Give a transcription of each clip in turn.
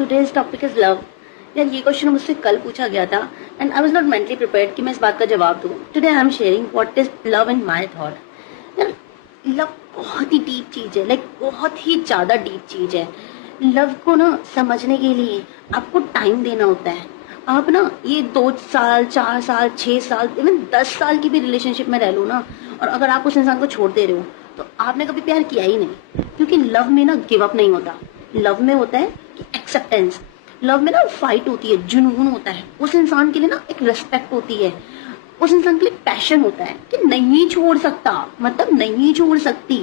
today's topic is love. यार ये question मुझसे कल पूछा गया था and I was not mentally prepared कि मैं इस बात का जवाब दूं. Today I am sharing what is love in my thought. यार लव बहुत ही डीप चीज है, लाइक बहुत ही ज्यादा डीप चीज है. लव को ना समझने के लिए आपको टाइम देना होता है. आप ना ये 2 साल 4 साल 6 साल इवन 10 साल की भी रिलेशनशिप में रह लो ना, और अगर आप उस इंसान को छोड़ दे रहे हो तो आपने कभी प्यार किया ही नहीं. क्योंकि लव में ना गिव अप नहीं होता. लव में होता है कि एक्सेप्टेंस. लव में ना फाइट होती है, जुनून होता है. उस इंसान के लिए ना एक रिस्पेक्ट होती है. उस इंसान के लिए पैशन होता है कि नहीं छोड़ सकता, मतलब नहीं छोड़ सकती.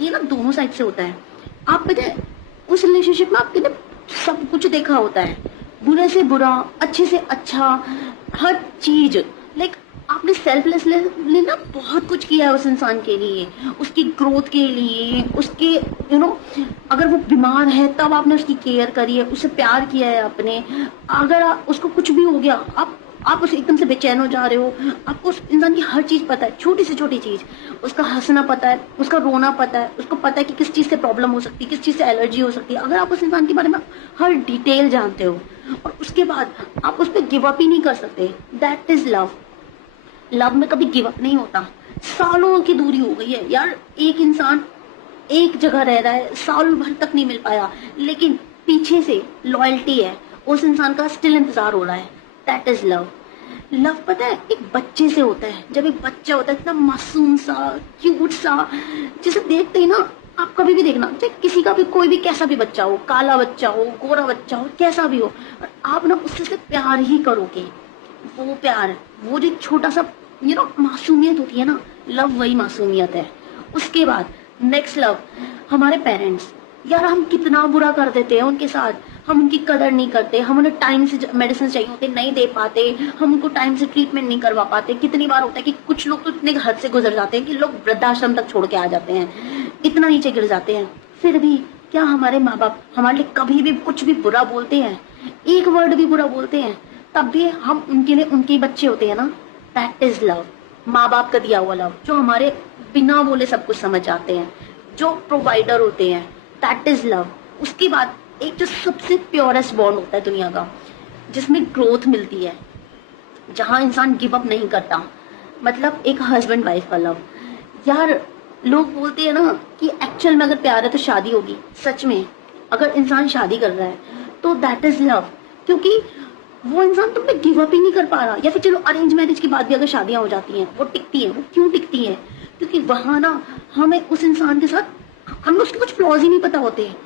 ये ना दोनों साइड से होता है. आप पता है उस रिलेशनशिप में आपके ना सब कुछ देखा होता है, बुरे से बुरा, अच्छे से अच्छा, हर चीज. लाइक आपने सेल्फलेसली ना बहुत कुछ किया है उस इंसान के लिए, उसकी ग्रोथ के लिए, उसके अगर वो बीमार है तब आपने उसकी केयर करी है, उससे प्यार किया है आपने. अगर उसको कुछ भी हो गया, आप उसे एकदम से बेचैन हो जा रहे हो, आपको उस इंसान की हर चीज पता है, छोटी से छोटी चीज. उसका हंसना पता है, उसका रोना पता है, उसको पता है कि किस चीज से प्रॉब्लम हो सकती है, किस चीज से एलर्जी हो सकती है. अगर आप उस इंसान के बारे में हर डिटेल जानते हो और उसके बाद आप उस पर गिव अप ही नहीं कर सकते, दैट इज लव. लव में कभी गिव अप नहीं होता. सालों की दूरी हो गई है यार, एक इंसान एक जगह रह रहा है, साल भर तक नहीं मिल पाया, लेकिन पीछे से लॉयल्टी है, उस इंसान का स्टिल इंतजार हो रहा है. That is love. लव पता है एक बच्चे से होता है. जब एक बच्चा होता है इतना मासूम सा, क्यूट सा, जिसे देखते ही ना आप कभी भी देखना, चाहे किसी का भी कोई भी कैसा भी बच्चा हो, काला बच्चा हो, गोरा बच्चा हो, कैसा भी हो, और आप ना उससे सिर्फ प्यार ही करोगे. वो प्यार, वो जो छोटा सा मासूमियत होती है ना, लव वही मासूमियत है. उसके बाद नेक्स्ट लव, हमारे पेरेंट्स. यार हम कितना बुरा कर देते हैं उनके साथ. हम उनकी कदर नहीं करते, हम उन्हें टाइम से मेडिसिन चाहिए होते नहीं दे पाते, हम उनको टाइम से ट्रीटमेंट नहीं करवा पाते. कितनी बार होता है कि कुछ लोग तो इतने हद से गुजर जाते हैं कि लोग वृद्धाश्रम तक छोड़ के आ जाते हैं, इतना नीचे गिर जाते हैं. फिर भी क्या हमारे माँ बाप हमारे लिए कभी भी कुछ भी बुरा बोलते हैं? एक वर्ड भी बुरा बोलते हैं? तब भी हम उनके लिए उनके बच्चे होते हैं ना. That is love. माँ बाप का दिया हुआ लव, जो हमारे बिना बोले सब कुछ समझ जाते हैं, जो प्रोवाइडर होते हैं. That is love. उसके बाद एक जो सबसे प्योरेस्ट बॉन्ड होता है दुनिया का, जिसमें ग्रोथ मिलती है, जहां इंसान गिव अप नहीं करता, मतलब एक हस्बैंड वाइफ का लव. यार लोग बोलते हैं ना कि एक्चुअल में अगर प्यार है तो शादी होगी. सच में अगर इंसान शादी कर रहा है तो दैट इज लव. क्योंकि वो इंसान तुम पे गिव अप ही नहीं कर पा रहा. या फिर चलो अरेंज मैरिज के बाद भी अगर शादियां हो जाती हैं, वो टिकती है. वो क्यों टिकती है? क्योंकि वहां ना हमें उस इंसान के साथ हमें उसके कुछ फ्लॉज ही नहीं पता होते हैं,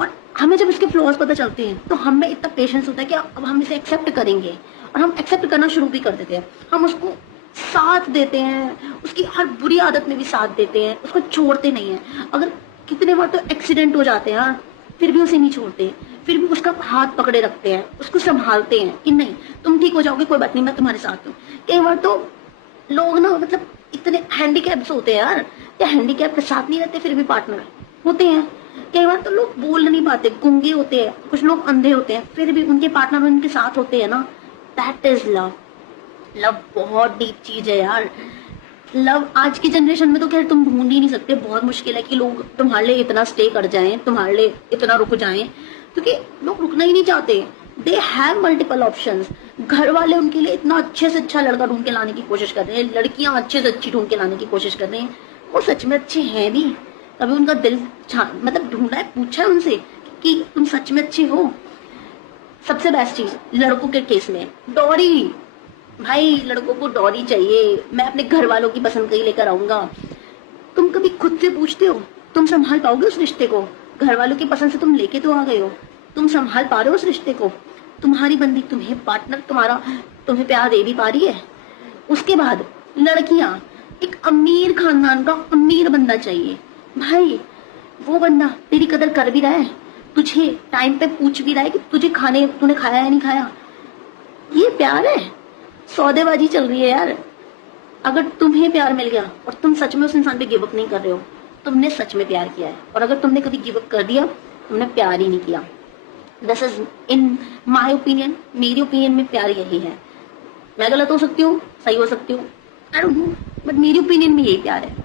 और हमें जब उसके फ्लॉज पता चलते हैं तो हमें इतना पेशेंस होता है कि अब हम इसे एक्सेप्ट करेंगे, और हम एक्सेप्ट करना शुरू भी कर देते हैं. हम उसको साथ देते हैं, उसकी हर बुरी आदत में भी साथ देते हैं, उसको छोड़ते नहीं है. अगर कितने बार तो एक्सीडेंट हो जाते हैं यार, फिर भी उसे नहीं छोड़ते, फिर भी उसका हाथ पकड़े रखते हैं, उसको संभालते हैं कि नहीं तुम ठीक हो जाओगे, कोई बात नहीं, मैं तुम्हारे साथ हूँ. कई बार तो लोग ना मतलब इतने हैंडीकैप्स होते हैं यार, या हैंडीकैप के साथ नहीं रहते फिर भी पार्टनर होते हैं. कई बार तो लोग बोल नहीं पाते, गूंगे होते हैं, कुछ लोग अंधे होते हैं, फिर भी उनके पार्टनर उनके साथ होते हैं ना. That is love. लव बहुत डीप चीज है यार. लव आज की जनरेशन में तो खैर तुम ढूंढ ही नहीं सकते. बहुत मुश्किल है कि लोग तुम्हारे लिए इतना स्टे कर जाएं, तुम्हारे लिए इतना रुक जाएं, क्योंकि लोग रुकना ही नहीं चाहते. They have multiple options. घर वाले उनके लिए इतना अच्छे से अच्छा लड़का ढूंढ के लाने की कोशिश कर रहे हैं, लड़कियां अच्छे से अच्छी ढूंढ के लाने की कोशिश कर रहे हैं. वो सच में अच्छे हैं भी? कभी उनका दिल मतलब ढूंढा है, पूछा है उनसे कि तुम सच में अच्छे हो? सबसे बेस्ट चीज लड़कों के केस में डॉरी. भाई लड़कों को डॉरी चाहिए. मैं अपने घर वालों की पसंद का ही लेकर आऊंगा. तुम कभी खुद से पूछते हो तुम संभाल पाओगे उस रिश्ते को? घर वालों की पसंद से तुम लेके तो आ गए हो, तुम संभाल पा रहे हो उस रिश्ते को? तुम्हारी बंदी, तुम्हें पार्टनर तुम्हारा तुम्हें प्यार दे भी पा रही है? उसके बाद लड़कियां, एक अमीर खानदान का अमीर बंदा चाहिए. भाई वो बंदा तेरी कदर कर भी रहा है, तुझे टाइम पे पूछ भी रहा है कि तूने खाया है नहीं खाया. ये प्यार है? सौदेबाजी चल रही है यार. अगर तुम्हें प्यार मिल गया और तुम सच में उस इंसान पे गिव अप नहीं कर रहे हो, तुमने सच में प्यार किया है. और अगर तुमने कभी गिव अप कर दिया, तुमने प्यार ही नहीं किया. This is in my opinion. मेरी ओपिनियन में प्यार यही है. मैं गलत हो सकती हूँ, सही हो सकती हूँ, आई डोंट नो, बट मेरी ओपिनियन में यही प्यार है.